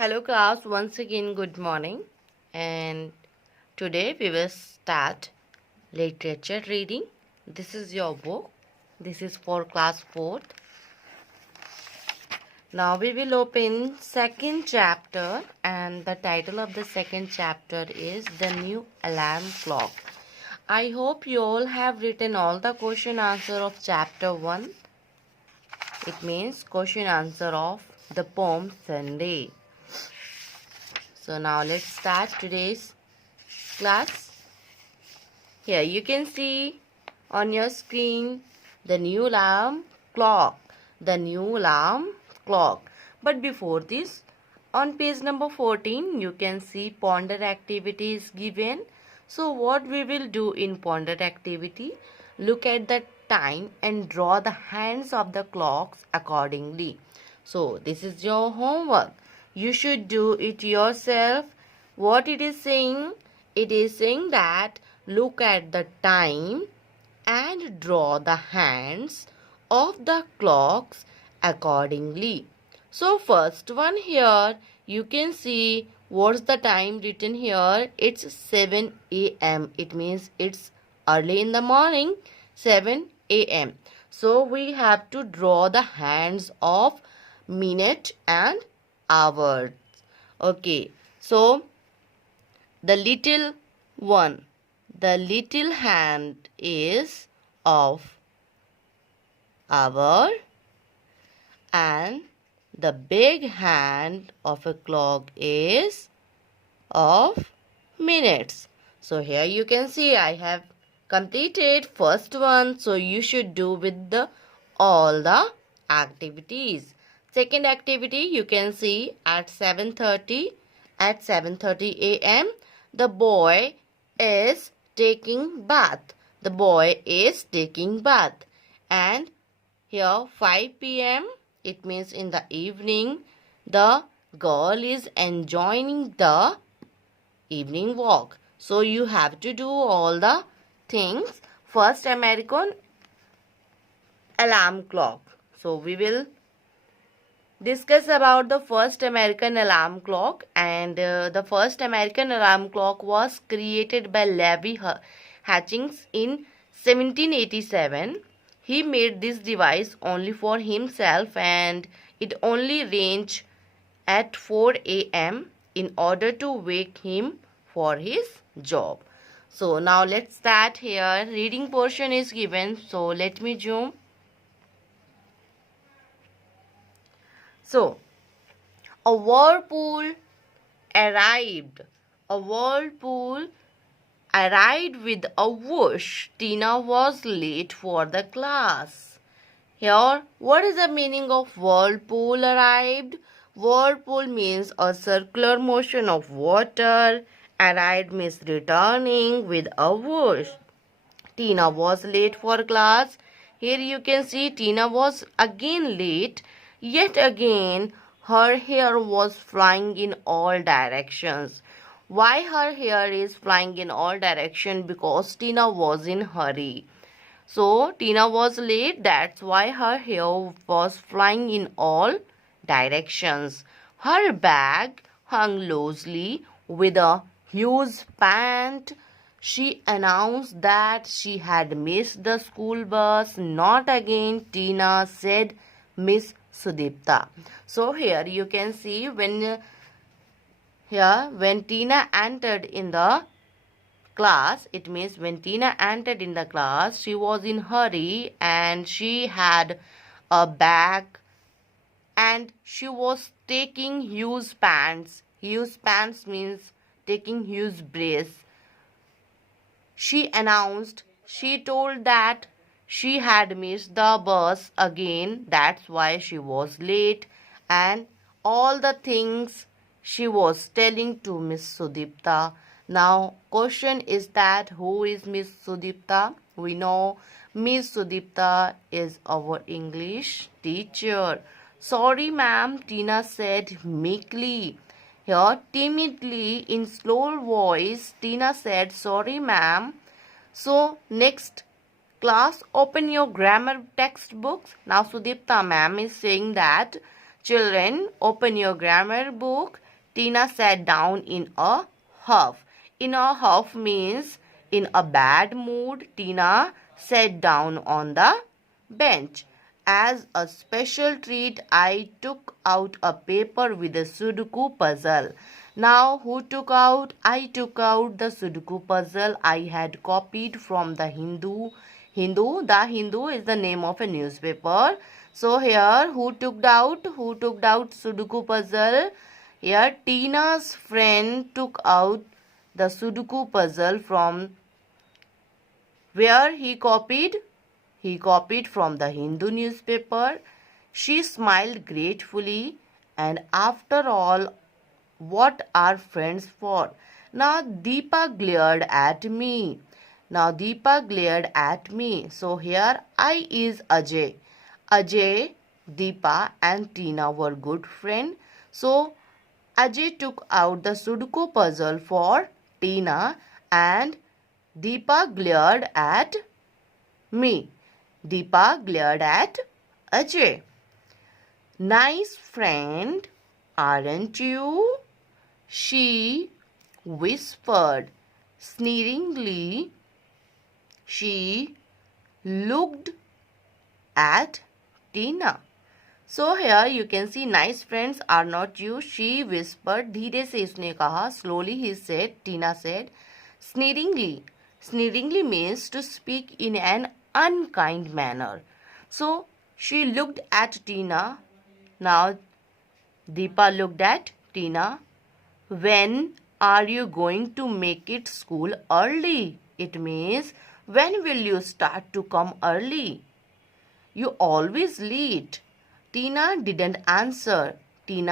Hello class, once again good morning, and today we will start literature reading. This is your book. This is for class 4th. Now we will open second chapter, and the title of the second chapter is The New Alarm Clock. I hope you all have written all the question answer of chapter 1. It means question answer of the poem Sunday. So now let's start today's class. Here you can see on your screen the new alarm clock. The new alarm clock. But before this, on page number 14, you can see ponder activity is given. So what we will do in ponder activity? Look at the time and draw the hands of the clocks accordingly. So this is your homework. You should do it yourself. What it is saying? It is saying that look at the time and draw the hands of the clocks accordingly. So first one here, you can see what's the time written here. It's 7 a.m. It means it's early in the morning, 7 a.m. So we have to draw the hands of minute and hours. Okay, so the little one, the little hand is of hour, and the big hand of a clock is of minutes. So here you can see I have completed first one. So you should do with all the activities. Second activity, you can see at 7:30 a.m. the boy is taking bath. The boy is taking bath. And here 5 p.m. it means in the evening, the girl is enjoying the evening walk. So you have to do all the things. First, American alarm clock. So we will discuss about the first American alarm clock, and the first American alarm clock was created by Levi Hutchings in 1787. He made this device only for himself, and it only rang at 4 a.m. in order to wake him for his job. So now let's start here. Reading portion is given. So let me zoom. So, a whirlpool arrived. A whirlpool arrived with a whoosh. Tina was late for the class. Here, what is the meaning of whirlpool arrived? Whirlpool means a circular motion of water. Arrived means returning with a whoosh. Tina was late for class. Here you can see Tina was again late. Yet again, her hair was flying in all directions. Why her hair is flying in all directions? Because Tina was in hurry. So, Tina was late. That's why her hair was flying in all directions. Her bag hung loosely with a huge pant. She announced that she had missed the school bus. Not again, Tina, said Miss Sudipta. So here you can see when Tina entered in the class, it means when Tina entered in the class, she was in hurry and she had a bag and she was taking huge pants. Huge pants means taking huge brace. She announced, she told that she had missed the bus again. That's why she was late. And all the things she was telling to Miss Sudipta. Now, question is that who is Miss Sudipta? We know Miss Sudipta is our English teacher. Sorry, ma'am, Tina said meekly. Here, timidly, in slow voice, Tina said, sorry, ma'am. So, next class, open your grammar textbooks. Now, Sudipta ma'am is saying that, children, open your grammar book Tina sat down in a huff. In a huff means in a bad mood. Tina sat down on the bench. As a special treat, I took out a paper with a Sudoku puzzle. Now, who took out? I took out the Sudoku puzzle I had copied from the Hindu. The Hindu is the name of a newspaper. So here, who took out? Who took out Sudoku puzzle? Here, Tina's friend took out the Sudoku puzzle from where he copied. He copied from the Hindu newspaper. She smiled gratefully, and after all, what are friends for? Now Deepa glared at me. So here I is Ajay. Ajay, Deepa and Tina were good friends. So Ajay took out the Sudoku puzzle for Tina and Deepa glared at me. Deepa glared at Ajay. Nice friend, aren't you? She whispered. Sneeringly, she looked at Tina. So here you can see nice friends are not you. She whispered. धीरे से उसने कहा. Slowly he said. Tina said. Sneeringly. Sneeringly means to speak in an unkind manner. So she looked at Tina. Now Deepa looked at Tina. When are you going to make it school early? It means when will you start to come early? You always late. Tina didn't answer. When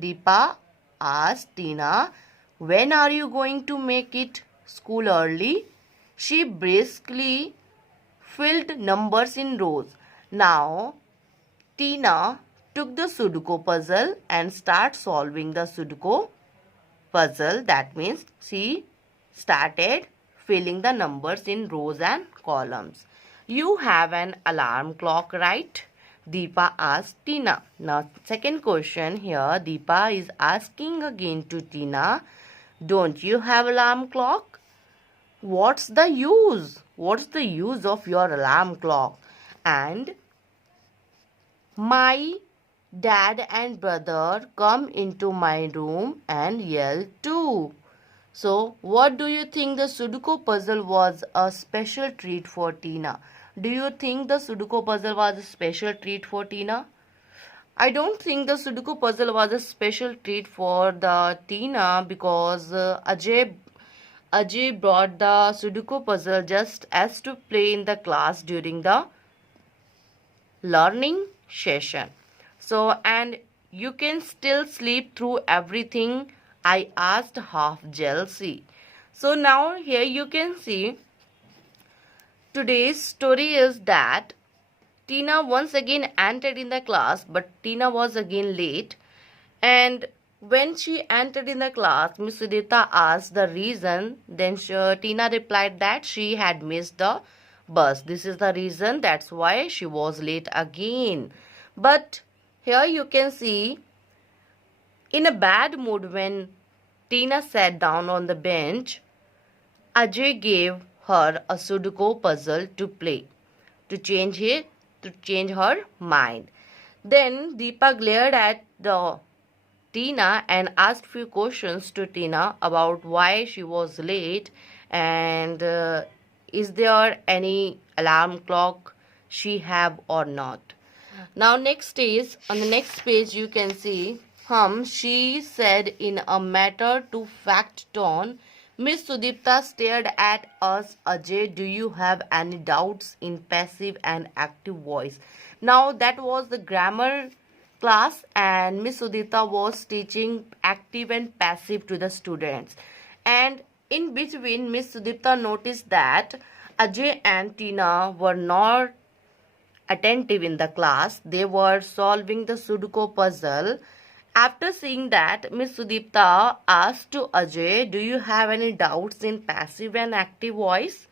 Deepa asked Tina, when are you going to make it school early? She briskly filled numbers in rows. Now, Tina took the Sudoku puzzle and started solving the Sudoku puzzle. That means she started filling the numbers in rows and columns. You have an alarm clock, right? Deepa asked Tina. Now, second question here, Deepa is asking again to Tina, don't you have alarm clock? What's the use? What's the use of your alarm clock? And my dad and brother come into my room and yell too. So, what do you think the Sudoku puzzle was a special treat for Tina? Do you think the Sudoku puzzle was a special treat for Tina? I don't think the Sudoku puzzle was a special treat for the Tina because Ajay brought the Sudoku puzzle just as to play in the class during the learning session. So, and you can still sleep through everything, I asked half jealousy. So now here you can see today's story is that Tina once again entered in the class, but Tina was again late. And when she entered in the class, Miss Sudipta asked the reason. Then Tina replied that she had missed the bus. This is the reason. That's why she was late again. But here you can see in a bad mood when Tina sat down on the bench, Ajay gave her a Sudoku puzzle to play to change her mind. Then Deepa glared at the Tina and asked few questions to Tina about why she was late and is there any alarm clock she have or not. Now next is on the next page you can see she said in a matter to fact tone. Miss Sudipta stared at us. Ajay, do you have any doubts in passive and active voice? Now that was the grammar class and Miss Sudipta was teaching active and passive to the students. And in between Miss Sudipta noticed that Ajay and Tina were not attentive in the class. They were solving the Sudoku puzzle. After seeing that, Miss Sudipta asked to Ajay, do you have any doubts in passive and active voice?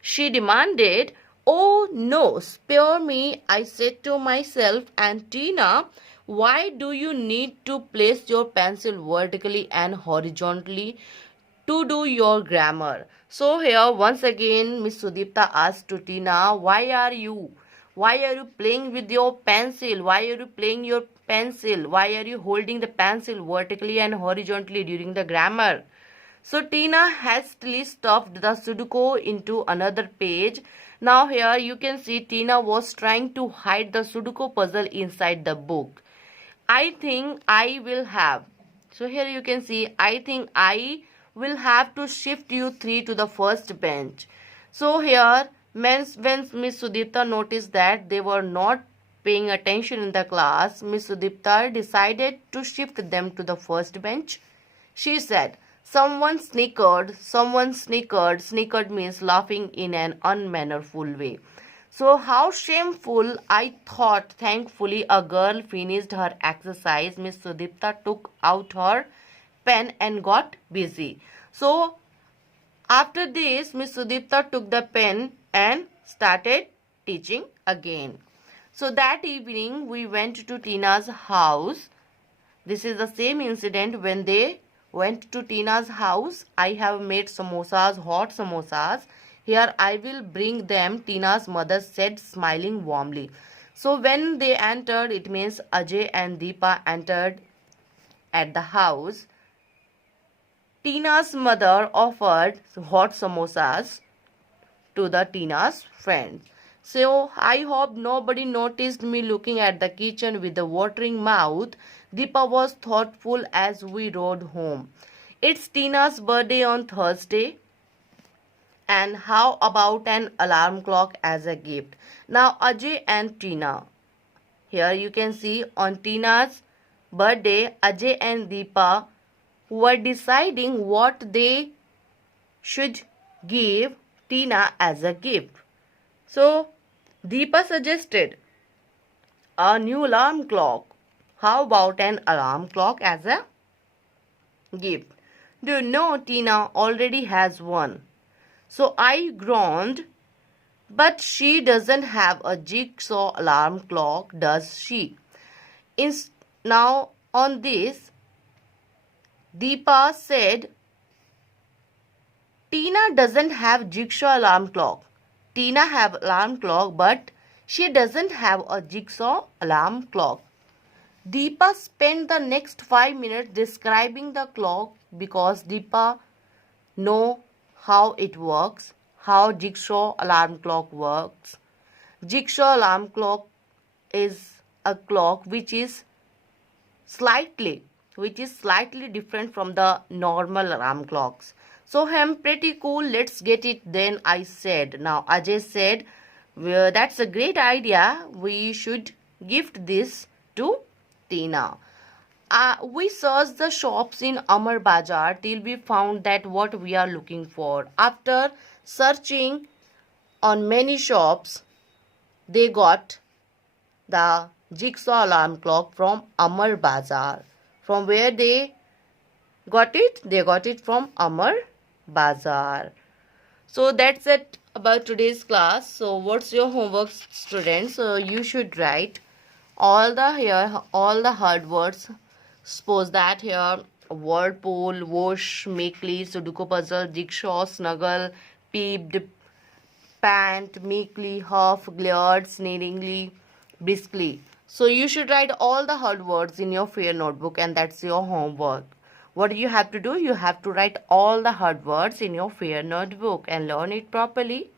She demanded. Oh no, spare me, I said to myself, and Tina Why do you need to place your pencil vertically and horizontally to do your grammar? So here once again Miss Sudipta asked to Tina, why are you playing with your pencil? Why are you playing your pencil? Why are you holding the pencil vertically and horizontally during the grammar? So Tina hastily stuffed the Sudoku into another page. Now here you can see Tina was trying to hide the Sudoku puzzle inside the book. I think I will have. So here you can see, I think I will have to shift you three to the first bench. So here, when Miss Sudipta noticed that they were not paying attention in the class, Miss Sudipta decided to shift them to the first bench. She said, someone snickered. Snickered means laughing in an unmannerful way. So how shameful, I thought. Thankfully, a girl finished her exercise. Miss Sudipta took out her pen and got busy. So after this, Miss Sudipta took the pen and started teaching again. So that evening, we went to Tina's house. This is the same incident when they went to Tina's house. I have made samosas, hot samosas. Here I will bring them, Tina's mother said, smiling warmly. So when they entered, it means Ajay and Deepa entered at the house. Tina's mother offered hot samosas to the Tina's friends. So I hope nobody noticed me looking at the kitchen with a watering mouth. Deepa was thoughtful as we rode home. It's Tina's birthday on Thursday. And how about an alarm clock as a gift? Now Ajay and Tina. Here you can see on Tina's birthday, Ajay and Deepa were deciding what they should give Tina as a gift. So Deepa suggested a new alarm clock. How about an alarm clock as a gift? Do you know Tina already has one? So I groaned, but she doesn't have a jigsaw alarm clock, does she? Now on this, Deepa said, Tina doesn't have jigsaw alarm clock. Tina have alarm clock, but she doesn't have a jigsaw alarm clock. Deepa spent the next 5 minutes describing the clock because Deepa know how it works, how jigsaw alarm clock works. Jigsaw alarm clock is a clock which is slightly different from the normal alarm clocks. So I'm pretty cool, let's get it then, I said. Now Ajay said, well, that's a great idea, we should gift this to Tina. We searched the shops in Amar Bazaar till we found that what we are looking for. After searching on many shops, they got the jigsaw alarm clock from Amar Bazaar. From where they got it? They got it from Amar Bazaar. So that's it about today's class. So what's your homework, students? So you should write all the hard words. Suppose that here whirlpool, whoosh, meekly, Sudoku puzzle, jigsaw, snuggle, peeped, pant, meekly, huff, glared, sneeringly, briskly. So you should write all the hard words in your fair notebook, and that's your homework. What do you have to do? You have to write all the hard words in your fair notebook and learn it properly.